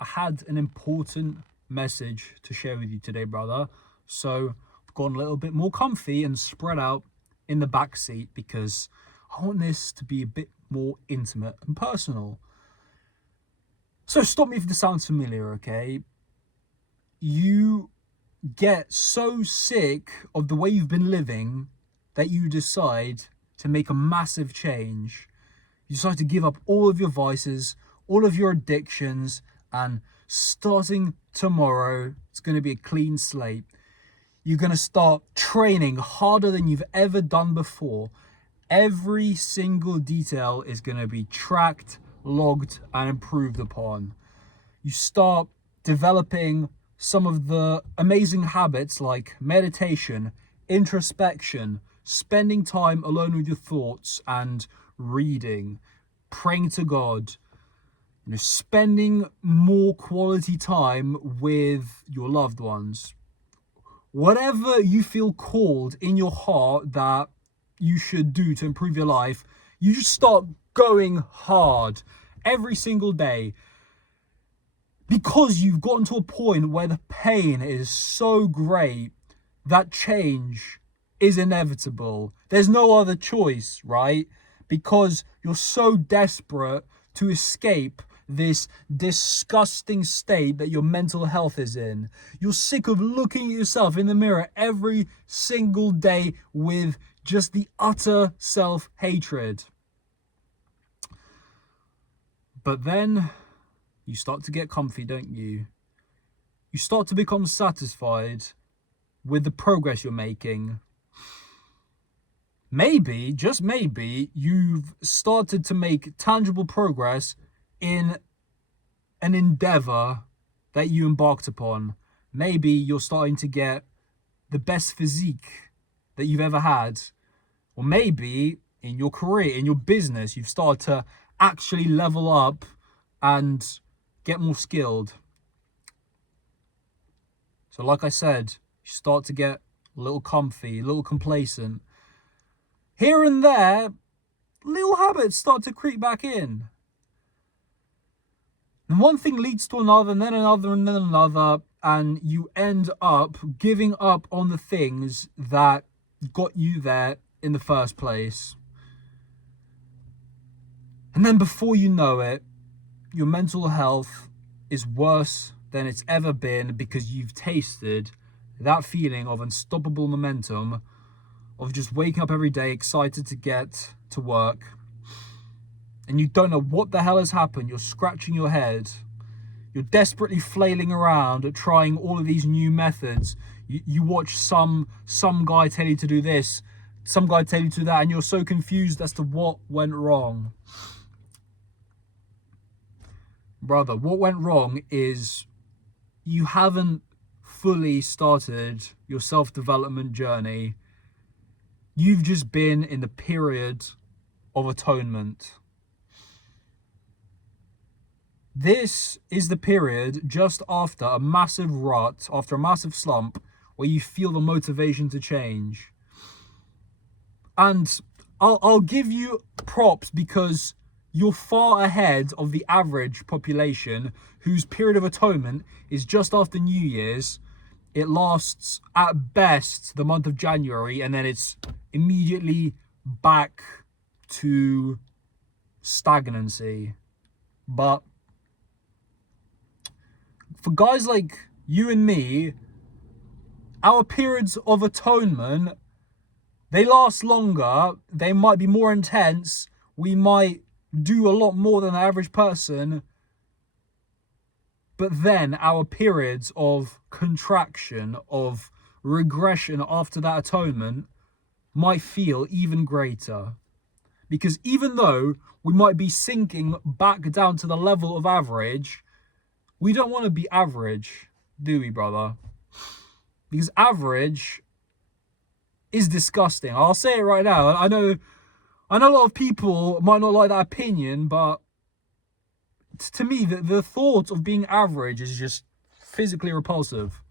I had an important message to share with you today, brother. So I've gone a little bit more comfy and spread out in the back seat because I want this to be a bit more intimate and personal. So stop me if this sounds familiar, okay? You get so sick of the way you've been living that you decide to make a massive change. You decide to give up all of your vices, all of your addictions, and starting tomorrow, it's going to be a clean slate. You're going to start training harder than you've ever done before. Every single detail is going to be tracked, logged, and improved upon. You start developing some of the amazing habits like meditation, introspection, spending time alone with your thoughts, and reading, praying to God, spending more quality time with your loved ones. Whatever you feel called in your heart that you should do to improve your life, you just start going hard every single day. Because you've gotten to a point where the pain is so great that change is inevitable. There's no other choice, right? Because you're so desperate to escape this disgusting state that your mental health is in. You're sick of looking at yourself in the mirror every single day with just the utter self-hatred. But then you start to get comfy, don't you? You start to become satisfied with the progress you're making. Maybe, just maybe, you've started to make tangible progress in an endeavor that you embarked upon. Maybe you're starting to get the best physique that you've ever had. Or maybe in your career, in your business, you've started to actually level up and get more skilled. So like I said, you start to get a little comfy, a little complacent. Here and there, little habits start to creep back in. And one thing leads to another, and then another, and then another, and you end up giving up on the things that got you there in the first place. And then before you know it, your mental health is worse than it's ever been because you've tasted that feeling of unstoppable momentum, of just waking up every day excited to get to work. And you don't know what the hell has happened. You're scratching your head. You're desperately flailing around at trying all of these new methods. You watch some guy tell you to do this, some guy tell you to do that, and you're so confused as to what went wrong. Brother, what went wrong is you haven't fully started your self-development journey. You've just been in the period of atonement. This is the period just after a massive rut, after a massive slump, where you feel the motivation to change. And I'll give you props because you're far ahead of the average population whose period of atonement is just after New Year's. It lasts at best the month of January, and then it's immediately back to stagnancy. But for guys like you and me, our periods of atonement, they last longer, they might be more intense, we might do a lot more than the average person, but then our periods of contraction, of regression after that atonement might feel even greater. Because even though we might be sinking back down to the level of average, we don't want to be average, do we, brother? Because average is disgusting. I'll say it right now. I know a lot of people might not like that opinion, but to me, the thought of being average is just physically repulsive.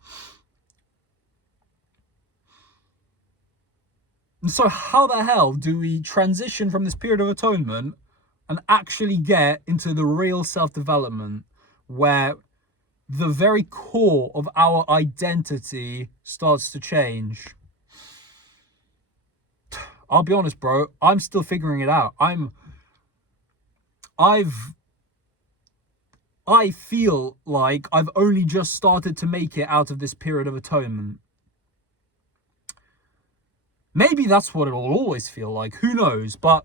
And so how the hell do we transition from this period of atonement and actually get into the real self-development where the very core of our identity starts to change. I'll be honest, bro, I'm still figuring it out. I feel like I've only just started to make it out of this period of atonement. Maybe that's what it'll always feel like. Who knows? But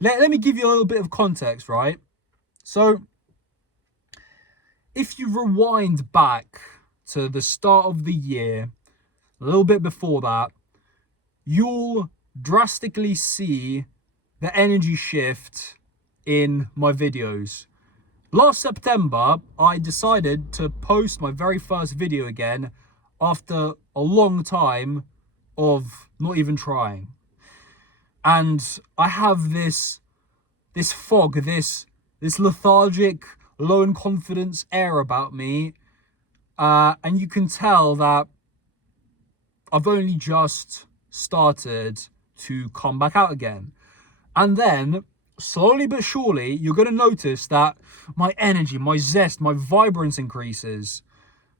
let me give you a little bit of context, right? So, if you rewind back to the start of the year, a little bit before that, you'll drastically see the energy shift in my videos. Last September, I decided to post my very first video again after a long time of not even trying. And I have this fog, this lethargic, low in confidence air about me. And you can tell that I've only just started to come back out again. And then, slowly but surely, you're going to notice that my energy, my zest, my vibrance increases.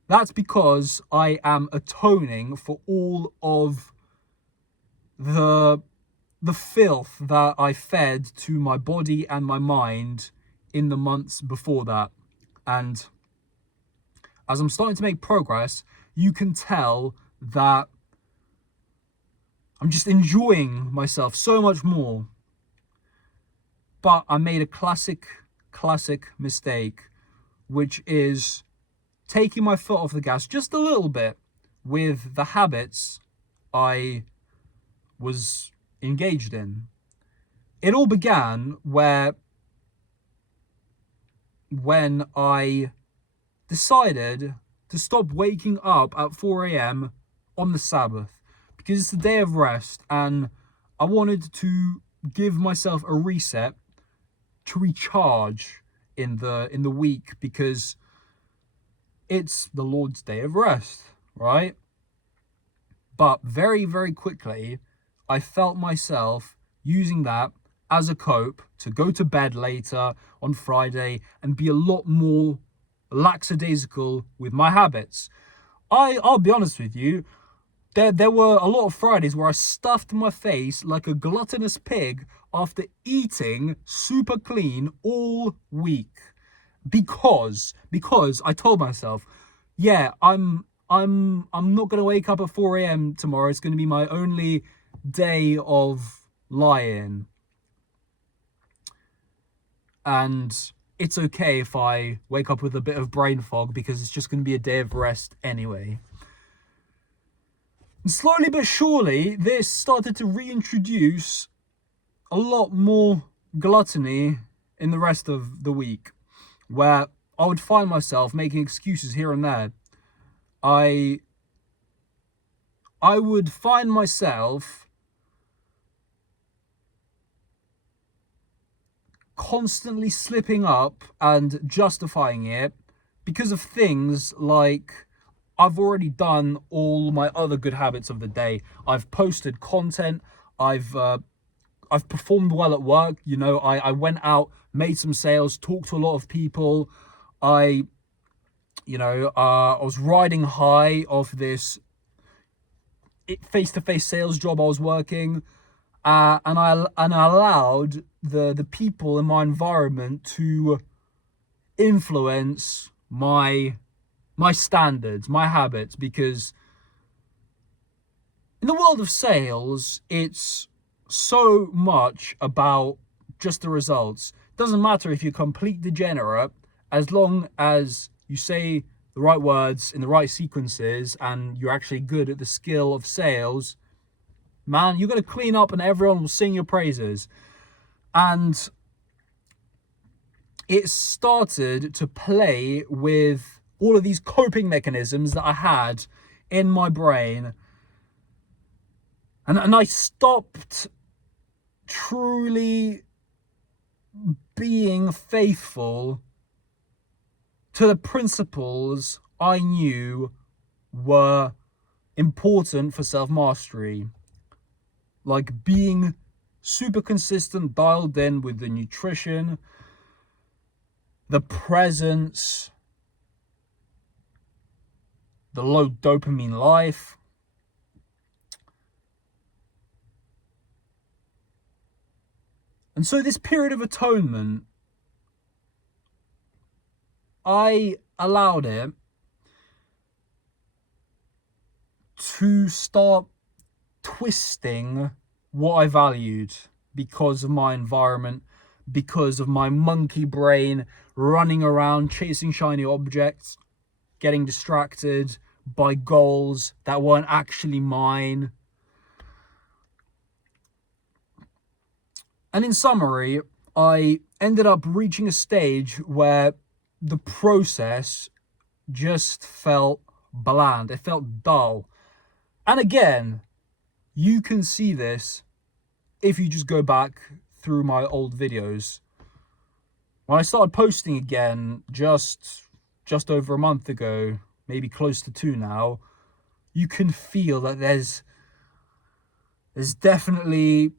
That's because I am atoning for all of the filth that I fed to my body and my mind in the months before that. And as I'm starting to make progress, you can tell that I'm just enjoying myself so much more. But I made a classic mistake, which is taking my foot off the gas just a little bit with the habits I was engaged in. It all began when I decided to stop waking up at 4 a.m. on the Sabbath, because it's a day of rest and I wanted to give myself a reset to recharge in the week, because it's the Lord's day of rest, right? But very, very quickly, I felt myself using that as a cope to go to bed later on Friday and be a lot more lackadaisical with my habits. I'll be honest with you, there were a lot of Fridays where I stuffed my face like a gluttonous pig after eating super clean all week. Because I told myself, yeah, I'm not gonna wake up at 4 a.m. tomorrow. It's gonna be my only day of lying. And it's okay if I wake up with a bit of brain fog, because it's just gonna be a day of rest anyway. And slowly but surely, this started to reintroduce a lot more gluttony in the rest of the week, where I would find myself making excuses here and there. I would find myself constantly slipping up and justifying it because of things like, I've already done all my other good habits of the day. I've posted content. I've performed well at work. You know, I went out, made some sales, talked to a lot of people. I was riding high of this face-to-face sales job I was working, and I allowed the people in my environment to influence my standards, my habits, because in the world of sales, it's so much about just the results. It doesn't matter if you're a complete degenerate, as long as you say the right words in the right sequences and you're actually good at the skill of sales, man, you're going to clean up and everyone will sing your praises. And it started to play with all of these coping mechanisms that I had in my brain. And I stopped truly being faithful to the principles I knew were important for self-mastery. Like being super consistent, dialed in with the nutrition, the presence, the low dopamine life. And so this period of atonement, I allowed it to start twisting what I valued because of my environment, because of my monkey brain running around chasing shiny objects, getting distracted by goals that weren't actually mine. And in summary, I ended up reaching a stage where the process just felt bland. It felt dull. And again, you can see this if you just go back through my old videos. When I started posting again just over a month ago, maybe close to 2 now, you can feel that there's definitely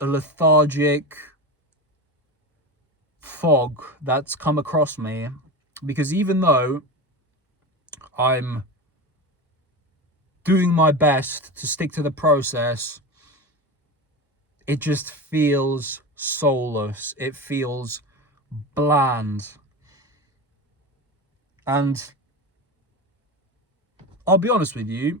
a lethargic fog that's come across me, because even though I'm doing my best to stick to the process, it just feels soulless. It feels bland. And I'll be honest with you,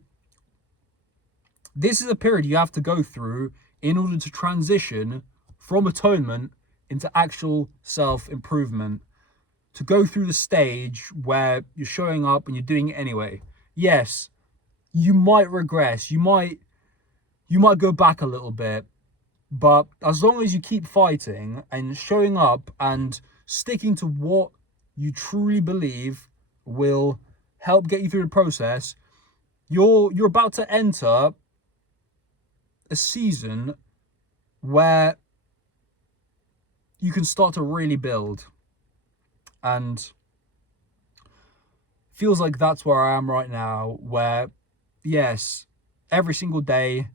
this is a period you have to go through in order to transition from atonement into actual self-improvement. To go through the stage where you're showing up and you're doing it anyway. Yes, you might regress, you might go back a little bit, but as long as you keep fighting and showing up and sticking to what you truly believe will help get you through the process, you're about to enter a season where you can start to really build. And feels like that's where I am right now, where yes, every single day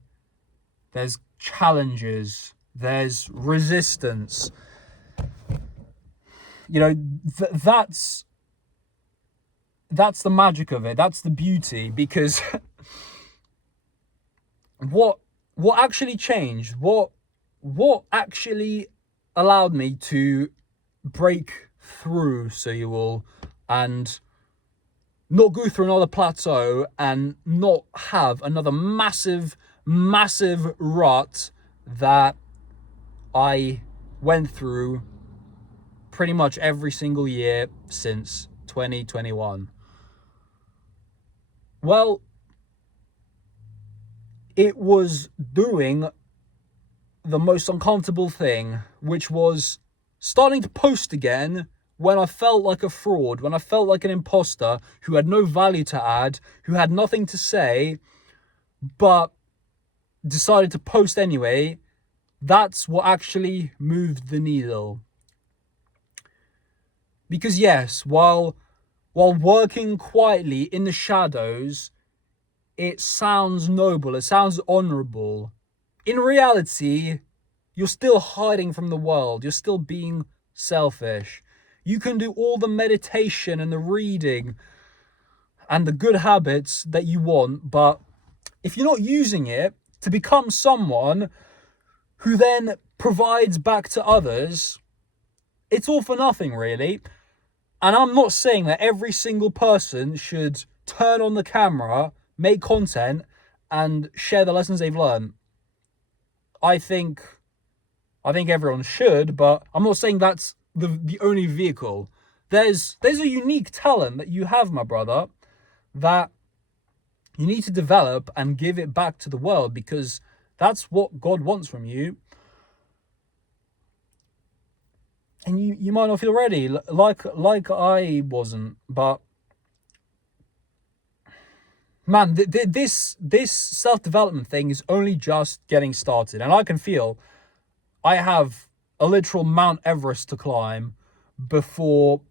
there's challenges, there's resistance. You know, that's the magic of it. That's the beauty, because what actually changed, what actually allowed me to break through, so you will, and not go through another plateau and not have another massive rut that I went through pretty much every single year since 2021. Well, it was doing the most uncomfortable thing, which was starting to post again when I felt like a fraud, when I felt like an imposter who had no value to add, who had nothing to say, but decided to post anyway. That's what actually moved the needle. Because yes, while working quietly in the shadows, it sounds noble, it sounds honorable. In reality, you're still hiding from the world. You're still being selfish. You can do all the meditation and the reading and the good habits that you want, but if you're not using it to become someone who then provides back to others, it's all for nothing, really. And I'm not saying that every single person should turn on the camera, make content, and share the lessons they've learned. I think everyone should, but I'm not saying that's the only vehicle. There's a unique talent that you have, my brother, that you need to develop and give it back to the world, because that's what God wants from you. And you might not feel ready, like I wasn't, but man, this self-development thing is only just getting started, and I can feel I have a literal Mount Everest to climb before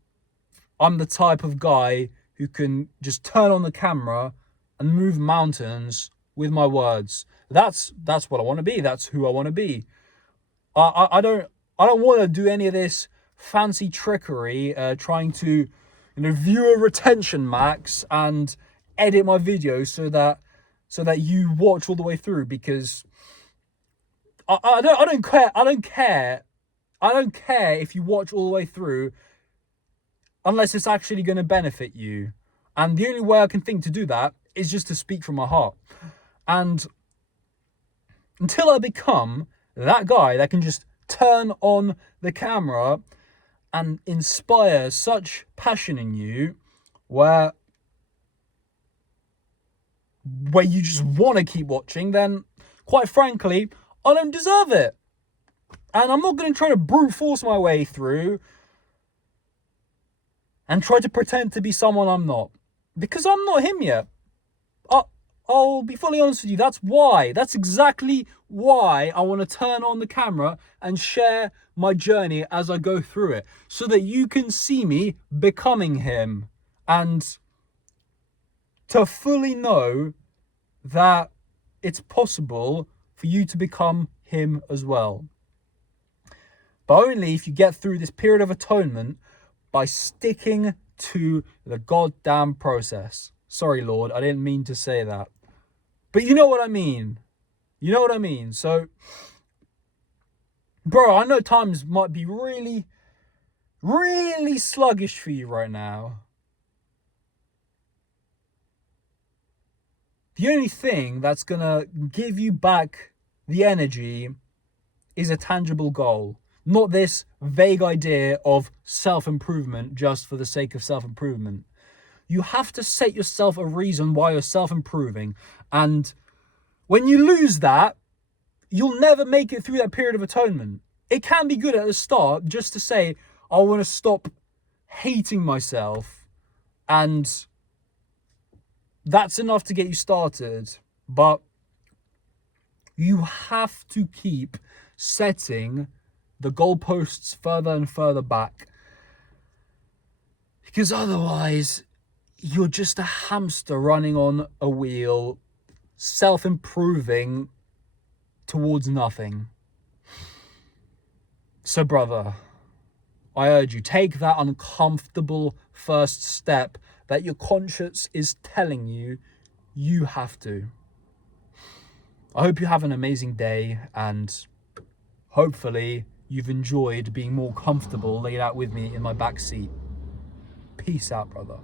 I'm the type of guy who can just turn on the camera and move mountains with my words. That's what I want to be. That's who I want to be. I don't want to do any of this fancy trickery, trying to, viewer retention max and edit my videos so that you watch all the way through, because I don't care if you watch all the way through unless it's actually going to benefit you. And the only way I can think to do that is just to speak from my heart. And until I become that guy that can just turn on the camera and inspire such passion in you where you just want to keep watching, then quite frankly, I don't deserve it. And I'm not going to try to brute force my way through and try to pretend to be someone I'm not, because I'm not him yet. I'll be fully honest with you. That's exactly why I want to turn on the camera and share my journey as I go through it, so that you can see me becoming him, and to fully know that it's possible for you to become him as well. But only if you get through this period of atonement by sticking to the goddamn process. Sorry, Lord, I didn't mean to say that. But you know what I mean. You know what I mean. So, bro, I know times might be really, really sluggish for you right now. The only thing that's going to give you back the energy is a tangible goal. Not this vague idea of self-improvement just for the sake of self-improvement. You have to set yourself a reason why you're self-improving. And when you lose that, you'll never make it through that period of atonement. It can be good at the start just to say, I want to stop hating myself. And that's enough to get you started. But you have to keep setting the goalposts further and further back, because otherwise you're just a hamster running on a wheel, self-improving towards nothing. So, brother, I urge you, take that uncomfortable first step that your conscience is telling you you have to. I hope you have an amazing day, and hopefully you've enjoyed being more comfortable laid out with me in my back seat. Peace out, brother.